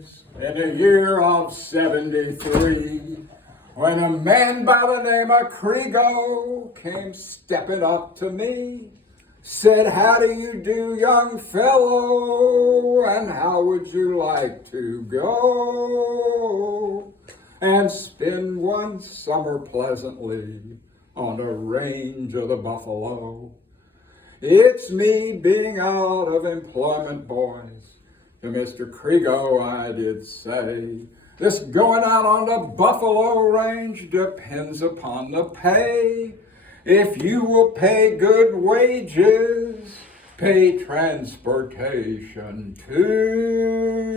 boys, in the year of 73, when a man by the name of Krigo came stepping up to me, said, "How do you do, young fellow, and how would you like to go and spend one summer pleasantly on the range of the buffalo?" It's me being out of employment, boys. To Mr. Krigo I did say, this going out on the buffalo range depends upon the pay. If you will pay good wages, pay transportation too.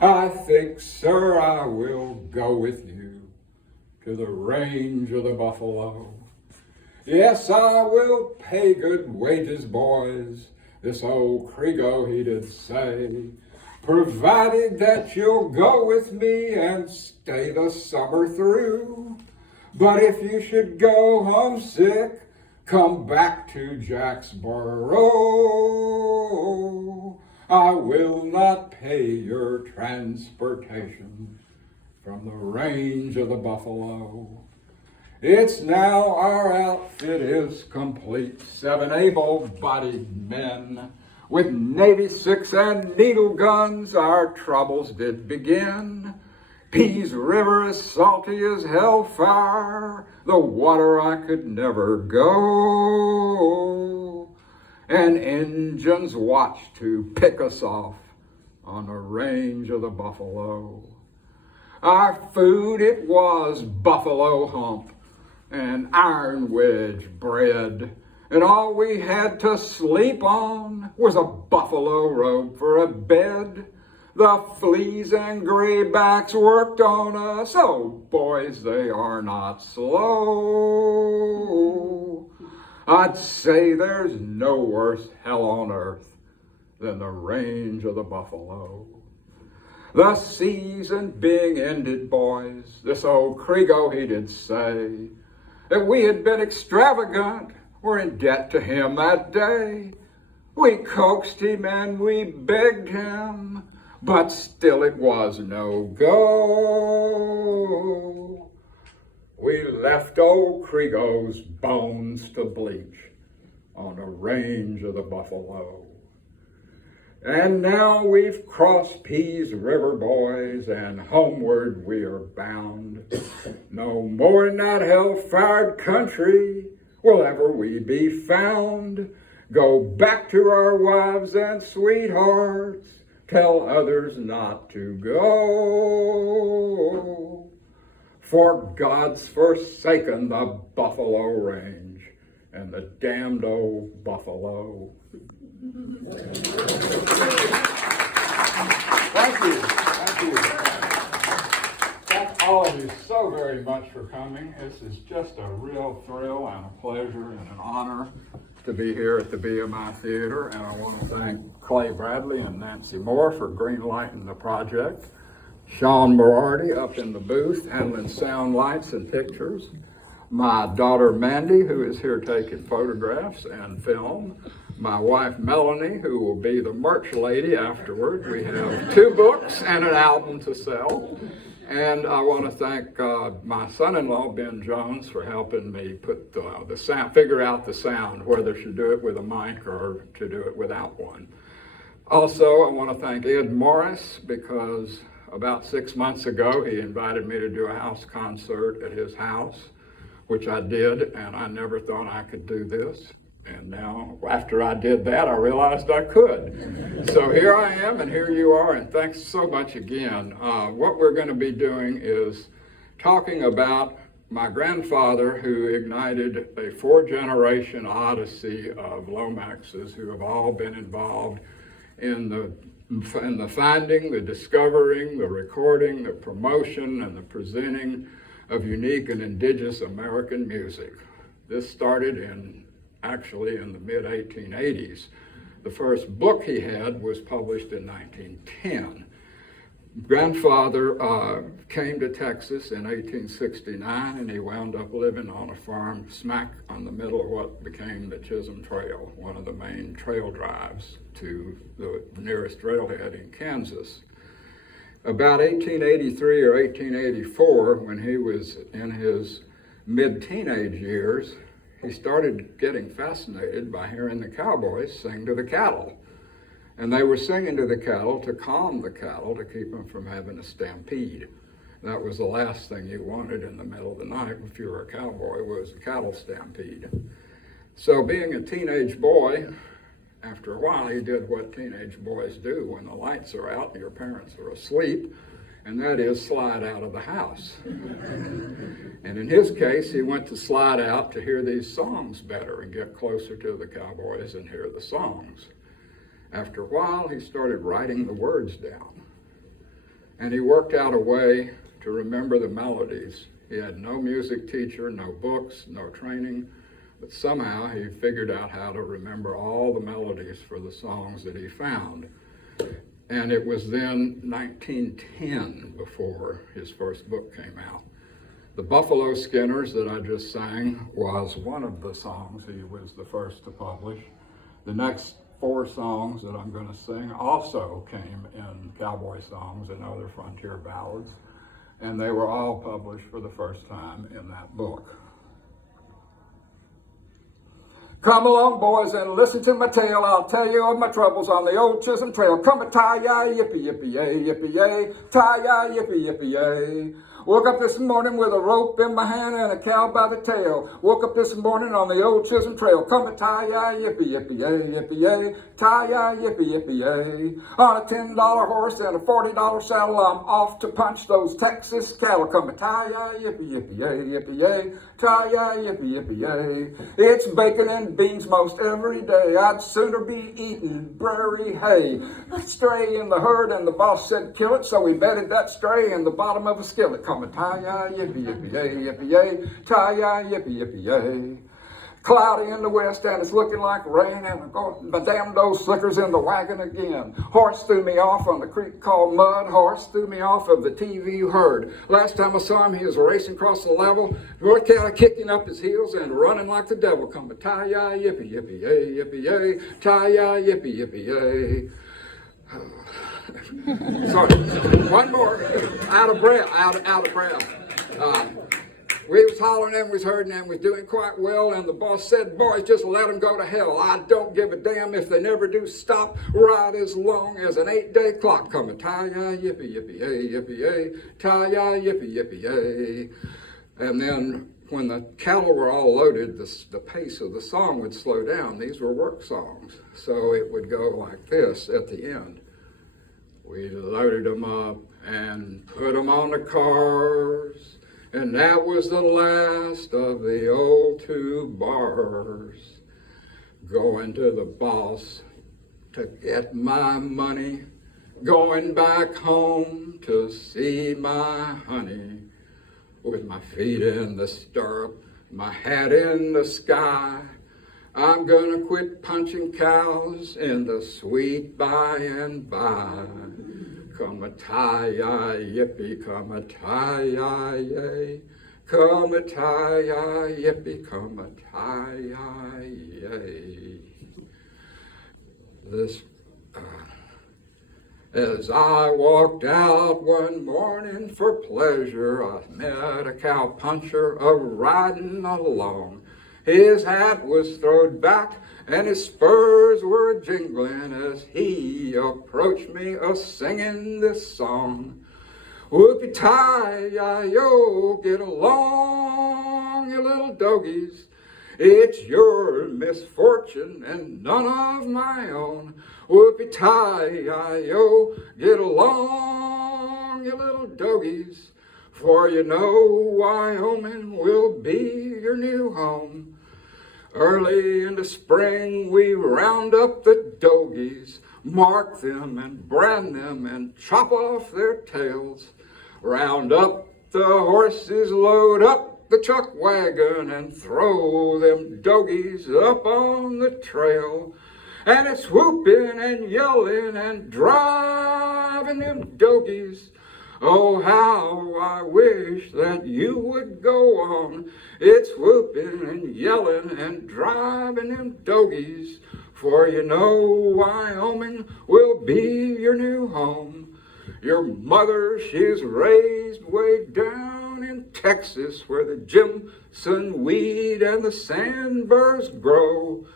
I think, sir, I will go with you to the range of the buffalo. Yes, I will pay good wages, boys, this old Krigo he did say, provided that you'll go with me and stay the summer through. But if you should go homesick, come back to Jacksboro. I will not pay your transportation from the range of the buffalo. It's now our outfit is complete, 7 able-bodied men. With Navy 6 and needle guns, our troubles did begin. Pease River is salty as hellfire, the water I could never go. And engines watch to pick us off on the range of the buffalo. Our food, it was buffalo hump and iron wedge bread, and all we had to sleep on was a buffalo robe for a bed. The fleas and graybacks worked on us, oh boys, they are not slow. I'd say there's no worse hell on earth than the range of the buffalo. The season being ended, boys, this old Krigo he did say that we had been extravagant, were in debt to him that day. We coaxed him and we begged him, but still it was no go. We left old Krigo's bones to bleach on the range of the buffalo. And now we've crossed Pease River, boys, and homeward we are bound. No more in that hell-fired country will ever we be found. Go back to our wives and sweethearts, tell others not to go. For God's forsaken the buffalo range and the damned old buffalo. Thank you. Thank all of you so very much for coming. This is just a real thrill and a pleasure and an honor to be here at the BMI Theater, and I want to thank Clay Bradley and Nancy Moore for greenlighting the project, Sean Berardi up in the booth handling sound, lights, and pictures, my daughter Mandy, who is here taking photographs and film, my wife Melanie, who will be the merch lady afterward. We have 2 books and an album to sell. And I want to thank my son-in-law, Ben Jones, for helping me put the sound, figure out the sound, whether to do it with a mic or to do it without one. Also, I want to thank Ed Morris, because about 6 months ago, he invited me to do a house concert at his house, which I did, and I never thought I could do this. And now, after I did that, I realized I could. So here I am, and here you are, and thanks so much again. What we're going to be doing is talking about my grandfather, who ignited a 4-generation odyssey of Lomaxes who have all been involved in the finding, the discovering, the recording, the promotion, and the presenting of unique and indigenous American music. This started actually in the mid-1880s. The first book he had was published in 1910. grandfather came to Texas in 1869, and he wound up living on a farm smack on the middle of what became the Chisholm Trail, one of the main trail drives to the nearest railhead in Kansas. About 1883 or 1884, when he was in his mid-teenage years, he started getting fascinated by hearing the cowboys sing to the cattle. And they were singing to the cattle to calm the cattle, to keep them from having a stampede. That was the last thing you wanted in the middle of the night if you were a cowboy, was a cattle stampede. So being a teenage boy, after a while he did what teenage boys do when the lights are out and your parents are asleep, and that is slide out of the house. And in his case, he went to slide out to hear these songs better and get closer to the cowboys and hear the songs. After a while, he started writing the words down. And he worked out a way to remember the melodies. He had no music teacher, no books, no training, but somehow he figured out how to remember all the melodies for the songs that he found. And it was then 1910 before his first book came out. The Buffalo Skinners that I just sang was one of the songs he was the first to publish. The next 4 songs that I'm going to sing also came in cowboy songs and other frontier ballads, and they were all published for the first time in that book. Come along, boys, and listen to my tale. I'll tell you of my troubles on the old Chisholm Trail. Come a tie-yi, yippee-yippee-yay, yippee-yay, tie-yi, yippee-yippee-yay. Woke up this morning with a rope in my hand and a cow by the tail. Woke up this morning on the old Chisholm Trail. Come a tie-yi, yippee-yippee-yay, yippee-yay, tie-yi, yippee-yippee-yay. On a $10 horse and a $40 saddle, I'm off to punch those Texas cattle. Come a tie-yi, yippee-yippee-yay, yippee-yay, tie-yi, yippee-yippee-yay. It's bacon and beans most every day. I'd sooner be eating prairie hay. Stray in the herd and the boss said kill it, so we bedded that stray in the bottom of a skillet. Come a tie-yi, yippee-yippee-yay, yippee-yay, tie-yi, yippee-yippee-yay. Cloudy in the west and it's looking like rain, and I'm going, my damn those slickers in the wagon again. Horse threw me off on the creek called Mud. Horse threw me off of the TV herd. Last time I saw him, he was racing across the level, kind of kicking up his heels and running like the devil. Come a tie-yi, yippee-yippee-yay, yippee-yay, tie-yi, yippee-yippee-yay. Sorry, one more. Out of breath. We was hollering and we was herding and we was doing quite well, and the boss said, boys, just let them go to hell. I don't give a damn if they never do stop right as long as an 8-day clock. Come a tie-yi, yippee-yippee-yay, yippee-yay, tie-yi, yippee-yippee-yay. And then when the cattle were all loaded, the pace of the song would slow down. These were work songs, so it would go like this at the end. We loaded them up and put them on the cars, and that was the last of the old 2 bars. Going to the boss to get my money, going back home to see my honey. With my feet in the stirrup, my hat in the sky, I'm gonna quit punching cows in the sweet by and by. Come a tie-yi, yippee, come a tie-yi, yay. Come a tie-yi, yippee, come a tie-yi, yay. As I walked out one morning for pleasure, I met a cowpuncher a-riding along. His hat was throwed back and his spurs were jingling as he approached me a-singing this song. Whoopie-tie-yi-yo, get along, you little dogies. It's your misfortune and none of my own. Whoopie-tie-yi-yo, get along, you little dogies. For you know Wyoming will be your new home. Early in the spring we round up the Dogies, mark them and brand them and chop off their tails. Round up the horses, load up the chuck wagon and throw them Dogies up on the trail. And it's whooping and yelling and driving driving them Dogies. Oh, how I wish that you would go on. It's whooping and yelling and driving them Dogies. For you know Wyoming will be your new home. Your mother, she's raised way down in Texas where the Jimson weed and the sandburrs grow.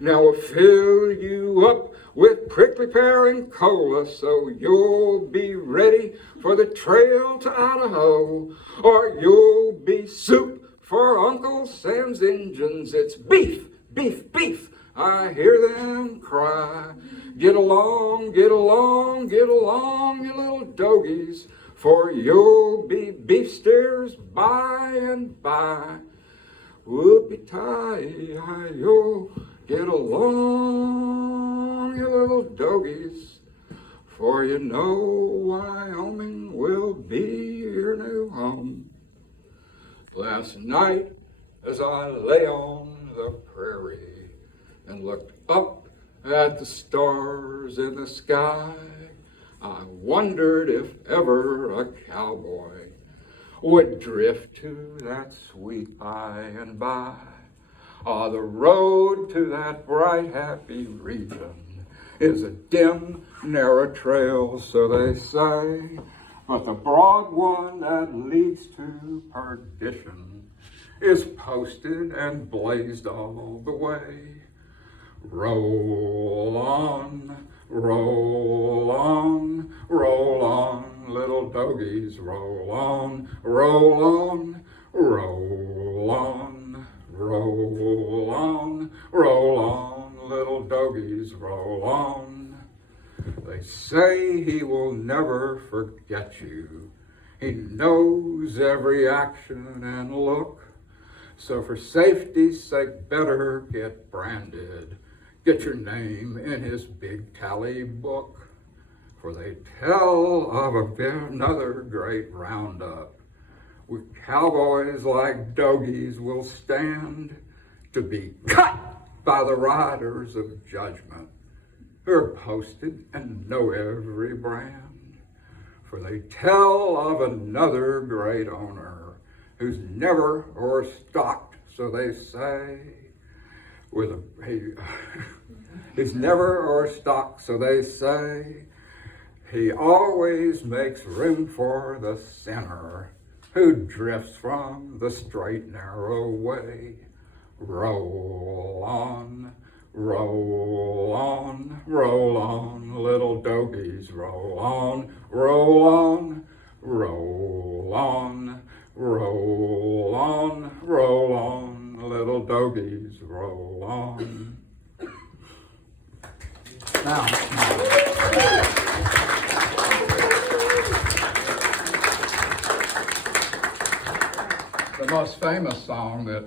Now we'll fill you up with prickly pear and cola so you'll be ready for the trail to Idaho. Or you'll be soup for Uncle Sam's Injuns. It's beef, beef, beef. I hear them cry. Get along, get along, get along, you little Dogies, for you'll be beef steers by and by. Whoopie-tie-yo, get along, you little Dogies, for you know Wyoming will be your new home. Last night, as I lay on the prairie and looked up at the stars in the sky, I wondered if ever a cowboy would drift to that sweet by and by. The road to that bright, happy region is a dim, narrow trail, so they say, but the broad one that leads to perdition is posted and blazed all the way. Roll on, roll on, roll on, little Dogies, roll on, roll on, roll on, roll on, roll on, little Dogies, roll on. They say he will never forget you. He knows every action and look. So for safety's sake, better get branded. Get your name in his big tally book. For they tell of another great roundup, with cowboys like Dogies will stand to be cut by the riders of judgment, who are posted and know every brand. For they tell of another great owner who's never o'erstocked, so they say, he's never o'erstocked, so they say. He always makes room for the sinner who drifts from the straight, narrow way. Roll on, roll on, roll on, little Dogies, roll on, roll on, roll on, roll on, roll on, little Dogies, roll on. Now, the most famous song that